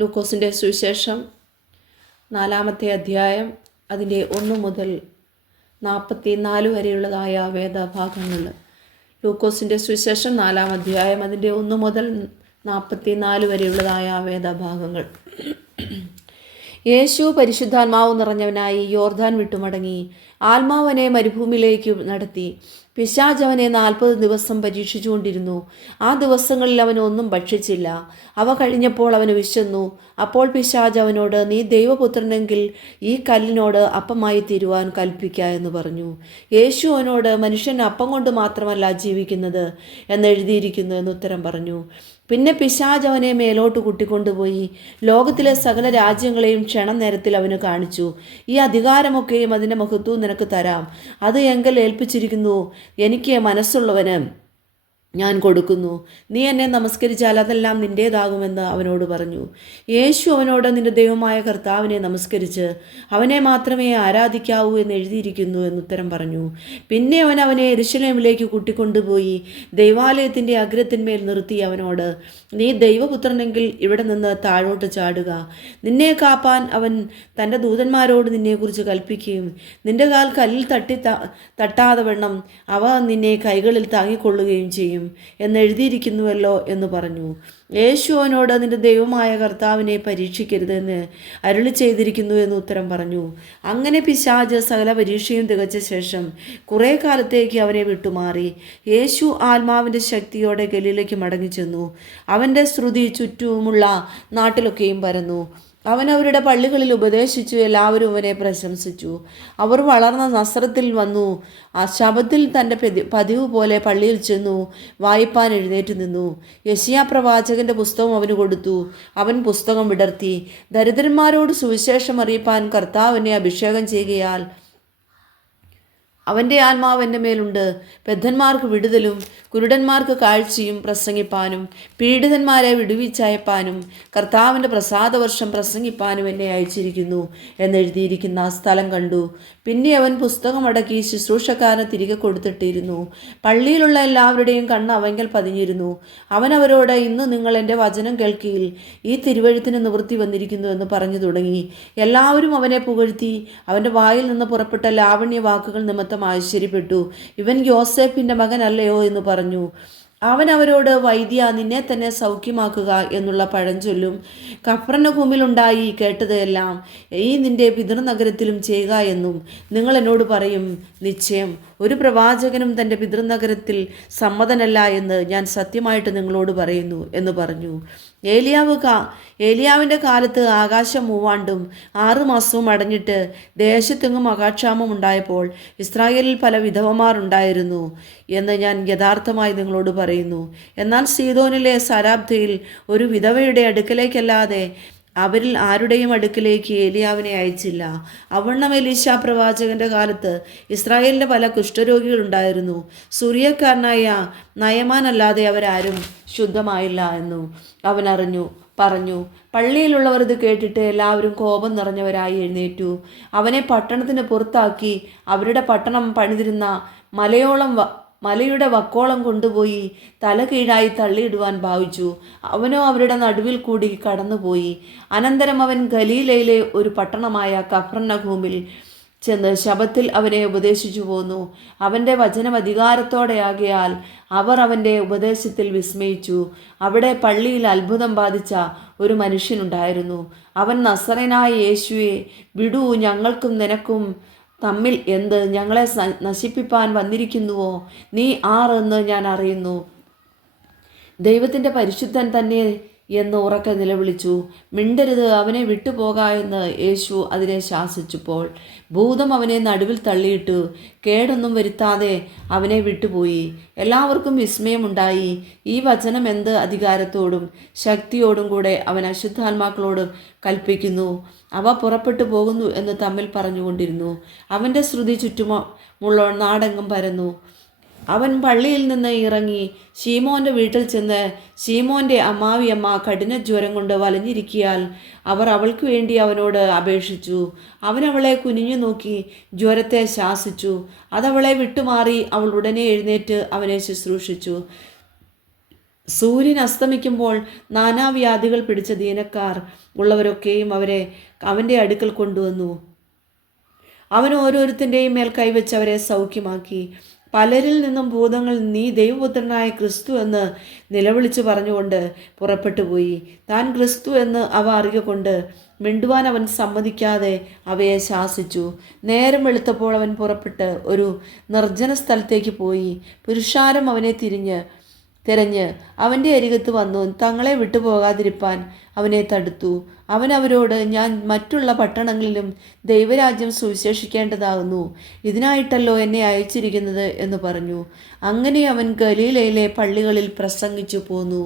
ലൂക്കോസിൻ്റെ സുവിശേഷം 4-ാമത്തെ അധ്യായം അതിൻ്റെ 1 മുതൽ 44 വരെയുള്ളതായ വേദഭാഗങ്ങൾ. ലൂക്കോസിൻ്റെ സുവിശേഷം 4-ാം അധ്യായം അതിൻ്റെ 1 മുതൽ 44 വരെയുള്ളതായ വേദഭാഗങ്ങൾ. യേശു പരിശുദ്ധാത്മാവ് നിറഞ്ഞവനായി യോർദാൻ വിട്ടുമടങ്ങി. ആത്മാവനെ മരുഭൂമിയിലേക്ക് നടത്തി. പിശാച് അവനെ 40 ദിവസം പരീക്ഷിച്ചുകൊണ്ടിരുന്നു. ആ ദിവസങ്ങളിൽ അവൻ ഒന്നും ഭക്ഷിച്ചില്ല. അവ കഴിഞ്ഞപ്പോൾ അവന് വിശന്നു. അപ്പോൾ പിശാച് അവനോട്, നീ ദൈവപുത്രനെങ്കിൽ ഈ കല്ലിനോട് അപ്പമായി തീരുവാൻ കൽപ്പിക്ക എന്ന് പറഞ്ഞു. യേശു അവനോട്, മനുഷ്യൻ അപ്പം കൊണ്ട് മാത്രമല്ല ജീവിക്കുന്നത് എന്നെഴുതിയിരിക്കുന്നു എന്നുത്തരം പറഞ്ഞു. പിന്നെ പിശാച് അവനെ മേലോട്ട് കൂട്ടിക്കൊണ്ടുപോയി ലോകത്തിലെ സകല രാജ്യങ്ങളെയും ക്ഷണനേരത്തിൽ അവന് കാണിച്ചു. ഈ അധികാരമൊക്കെയും അതിൻ്റെ മഹത്വവും നിനക്ക് തരാം. അത് എങ്കിൽ ഏൽപ്പിച്ചിരിക്കുന്നു. എനിക്ക് മനസ്സുള്ളവന് ഞാൻ കൊടുക്കുന്നു. നീ എന്നെ നമസ്കരിച്ചാൽ അതെല്ലാം നിൻ്റേതാകുമെന്ന് അവനോട് പറഞ്ഞു. യേശു അവനോട്, നിന്റെ ദൈവമായ കർത്താവിനെ നമസ്കരിച്ച് അവനെ മാത്രമേ ആരാധിക്കാവൂ എന്ന് എഴുതിയിരിക്കുന്നു എന്നുത്തരം പറഞ്ഞു. പിന്നെ അവനെ യെരൂശലേമിലേക്ക് കൂട്ടിക്കൊണ്ടുപോയി ദൈവാലയത്തിൻ്റെ അഗ്രത്തിന്മേൽ നിർത്തി അവനോട്, നീ ദൈവപുത്രനെങ്കിൽ ഇവിടെ നിന്ന് താഴോട്ട് ചാടുക. നിന്നെ കാപ്പാൻ അവൻ തൻ്റെ ദൂതന്മാരോട് നിന്നെക്കുറിച്ച് കൽപ്പിക്കുകയും നിന്റെ കാൽ കല്ലിൽ തട്ടാതെ വണ്ണം അവ നിന്നെ കൈകളിൽ താങ്ങിക്കൊള്ളുകയും ചെയ്യും എന്നെഴുതിയിരിക്കുന്നുവല്ലോ എന്ന് പറഞ്ഞു. യേശു അവനോട്, നിന്റെ ദൈവമായ കർത്താവിനെ പരീക്ഷിക്കരുതെന്ന് അരുളി ചെയ്തിരിക്കുന്നു എന്ന് ഉത്തരം പറഞ്ഞു. അങ്ങനെ പിശാച് സകല പരീക്ഷയും തികച്ച ശേഷം കുറേ കാലത്തേക്ക് അവനെ വിട്ടുമാറി. യേശു ആത്മാവിൻ്റെ ശക്തിയോടെ ഗലീലയ്ക്ക് മടങ്ങിച്ചെന്നു. അവൻ്റെ ശ്രുതി ചുറ്റുമുള്ള നാട്ടിലൊക്കെയും പരന്നു. അവൻ അവരുടെ പള്ളികളിൽ ഉപദേശിച്ചു. എല്ലാവരും അവനെ പ്രശംസിച്ചു. അവർ വളർന്ന നസ്രത്തിൽ വന്നു. ആ ശബ്ബത്തിൽ തൻ്റെ പതിവ് പോലെ പള്ളിയിൽ ചെന്നു വായിപ്പാൻ എഴുന്നേറ്റ് നിന്നു. യെശയ്യാ പ്രവാചകന്റെ പുസ്തകം അവന് കൊടുത്തു. അവൻ പുസ്തകം വിടർത്തി. ദരിദ്രന്മാരോട് സുവിശേഷം അറിയിപ്പാൻ കർത്താവിനെ അഭിഷേകം ചെയ്യുകയാൽ അവൻ്റെ ആത്മാവ് എൻ്റെ മേലുണ്ട്. പെദ്ധന്മാർക്ക് വിടുതലും കുരുടന്മാർക്ക് കാഴ്ചയും പ്രസംഗിപ്പാനും പീഡിതന്മാരെ വിടുവിച്ചയപ്പാനും കർത്താവിൻ്റെ പ്രസാദവർഷം പ്രസംഗിപ്പാനും എന്നെ അയച്ചിരിക്കുന്നു എന്നെഴുതിയിരിക്കുന്ന സ്ഥലം കണ്ടു. പിന്നെ അവൻ പുസ്തകം അടക്കി ശുശ്രൂഷക്കാരന് തിരികെ കൊടുത്തിട്ടിരുന്നു. പള്ളിയിലുള്ള എല്ലാവരുടെയും കണ്ണ് അവങ്കൽ പതിഞ്ഞിരുന്നു. അവൻ അവരോട്, ഇന്ന് നിങ്ങൾ എൻ്റെ വചനം കേൾക്കുകയിൽ ഈ തിരുവെഴുത്തിന് നിവൃത്തി വന്നിരിക്കുന്നു എന്ന് പറഞ്ഞു തുടങ്ങി. എല്ലാവരും അവനെ പുകഴ്ത്തി. അവൻ്റെ വായിൽ നിന്ന് പുറപ്പെട്ട ലാവണ്യ വാക്കുകൾ നിമിത്തം ആശ്ചര്യപ്പെട്ടു. ഇവൻ യോസേഫിൻ്റെ മകനല്ലയോ എന്ന് പറഞ്ഞു. അവൻ അവരോട്, വൈദ്യ, നിന്നെ തന്നെ സൗഖ്യമാക്കുക എന്നുള്ള പഴഞ്ചൊല്ലും കഫർന്നഹൂമിലുണ്ടായി കേട്ടതെല്ലാം ഈ നിന്റെ പിതൃനഗരത്തിലും ചെയ്യുക എന്നും നിങ്ങൾ എന്നോട് പറയും. നിശ്ചയം ഒരു പ്രവാചകനും തൻ്റെ പിതൃനഗരത്തിൽ സമ്മതനല്ല എന്ന് ഞാൻ സത്യമായിട്ട് നിങ്ങളോട് പറയുന്നു എന്ന് പറഞ്ഞു. ഏലിയാവിൻ്റെ കാലത്ത് ആകാശം മൂവാണ്ടും 6 മാസവും അടഞ്ഞിട്ട് ദേശത്തെങ്ങും മഹാക്ഷാമം ഉണ്ടായപ്പോൾ ഇസ്രായേലിൽ പല വിധവമാരുണ്ടായിരുന്നു എന്ന് ഞാൻ യഥാർത്ഥമായി നിങ്ങളോട് പറയുന്നു. എന്നാൽ സീദോനിലെ സരാബ്ദയിൽ ഒരു വിധവയുടെ അടുക്കലേക്കല്ലാതെ അവരിൽ ആരുടെയും അടുക്കിലേക്ക് ഏലിയാവിനെ അയച്ചില്ല. അവണ്ണം എലീശാ പ്രവാചകന്റെ കാലത്ത് ഇസ്രായേലിൻ്റെ പല കുഷ്ഠരോഗികളുണ്ടായിരുന്നു. സൂര്യക്കാരനായ നയമാനല്ലാതെ അവരാരും ശുദ്ധമായില്ല എന്നു അവൻ പറഞ്ഞു. പള്ളിയിലുള്ളവർ ഇത് കേട്ടിട്ട് എല്ലാവരും കോപം നിറഞ്ഞവരായി എഴുന്നേറ്റു. അവനെ പട്ടണത്തിന് പുറത്താക്കി അവരുടെ പട്ടണം പണിതിരുന്ന മലയുടെ വക്കോളം കൊണ്ടുപോയി തല കീഴായി തള്ളിയിടുവാൻ ഭാവിച്ചു. അവനോ അവരുടെ നടുവിൽ കൂടി കടന്നുപോയി. അനന്തരം അവൻ ഗലീലയിലെ ഒരു പട്ടണമായ കഫർന്നഹൂമിൽ ചെന്ന് ശബ്ബത്തിൽ അവനെ ഉപദേശിച്ചു പോന്നു. അവൻ്റെ വചനം അധികാരത്തോടെയാകിയാൽ അവർ അവൻ്റെ ഉപദേശത്തിൽ വിസ്മയിച്ചു. അവിടെ പള്ളിയിൽ അത്ഭുതം ബാധിച്ച ഒരു മനുഷ്യനുണ്ടായിരുന്നു. അവൻ, നസറേനായ യേശുവേ, വിടൂ, ഞങ്ങൾക്കും നിനക്കും തമ്മിൽ എന്ത്? ഞങ്ങളെ നശിപ്പിപ്പാൻ വന്നിരിക്കുന്നുവോ? നീ ആർ എന്ന് ഞാൻ അറിയുന്നു. ദൈവത്തിൻ്റെ പരിശുദ്ധൻ തന്നെ എന്ന് ഉറക്കെ നിലവിളിച്ചു. മിണ്ടരുത്, അവനെ വിട്ടുപോക എന്ന് യേശു അതിനെ ശാസിച്ചപ്പോൾ ഭൂതം അവനെ നടുവിൽ തള്ളിയിട്ടു കേടൊന്നും വരുത്താതെ അവനെ വിട്ടുപോയി. എല്ലാവർക്കും വിസ്മയമുണ്ടായി. ഈ വചനം എന്ത് അധികാരത്തോടും ശക്തിയോടും കൂടെ അവൻ അശുദ്ധാത്മാക്കളോട് കൽപ്പിക്കുന്നു, അവ പുറപ്പെട്ടു പോകുന്നു എന്ന് തമ്മിൽ പറഞ്ഞുകൊണ്ടിരുന്നു. അവൻ്റെ ശ്രുതി ചുറ്റുമുള്ള നാടെങ്ങും പരന്നു. അവൻ പള്ളിയിൽ നിന്ന് ഇറങ്ങി ശീമോൻ്റെ വീട്ടിൽ ചെന്ന് ശീമോൻ്റെ അമ്മാവിയമ്മ കഠിനജ്വരം കൊണ്ട് വലഞ്ഞിരിക്കിയാൽ അവർ അവൾക്ക് വേണ്ടി അവനോട് അപേക്ഷിച്ചു. അവൻ അവളെ കുനിഞ്ഞു നോക്കി ജ്വരത്തെ ശാസിച്ചു. അതവളെ വിട്ടുമാറി. അവൾ ഉടനെ എഴുന്നേറ്റ് അവനെ ശുശ്രൂഷിച്ചു. സൂര്യൻ അസ്തമിക്കുമ്പോൾ നാനാവ്യാധികൾ പിടിച്ച ദീനക്കാർ ഉള്ളവരൊക്കെയും അവൻ്റെ അടുക്കൽ കൊണ്ടുവന്നു. അവൻ ഓരോരുത്തൻ്റെയും മേൽ കൈവച്ച് അവരെ സൗഖ്യമാക്കി. പലരിൽ നിന്നും ഭൂതങ്ങൾ നീ ദൈവപുത്രനായ ക്രിസ്തു എന്ന് നിലവിളിച്ചു പറഞ്ഞുകൊണ്ട് പുറപ്പെട്ടു പോയി. താൻ ക്രിസ്തു എന്ന് അവ അറിയുകൊണ്ട് മിണ്ടുവാൻ അവൻ സമ്മതിക്കാതെ അവയെ ശാസിച്ചു. നേരം വെളുത്തപ്പോൾ അവൻ പുറപ്പെട്ട് ഒരു നിർജ്ജന സ്ഥലത്തേക്ക് പോയി. പുരുഷാരം അവനെ തിരഞ്ഞ് അവൻ്റെ അരികത്ത് വന്നു തങ്ങളെ വിട്ടുപോകാതിരിപ്പാൻ അവനെ തടുത്തു. അവൻ അവരോട്, ഞാൻ മറ്റുള്ള പട്ടണങ്ങളിലും ദൈവരാജ്യം സുവിശേഷിക്കേണ്ടതാകുന്നു, ഇതിനായിട്ടല്ലോ എന്നെ അയച്ചിരിക്കുന്നത് എന്ന് പറഞ്ഞു. അങ്ങനെ അവൻ ഗലീലയിലെ പള്ളികളിൽ പ്രസംഗിച്ചു പോന്നു.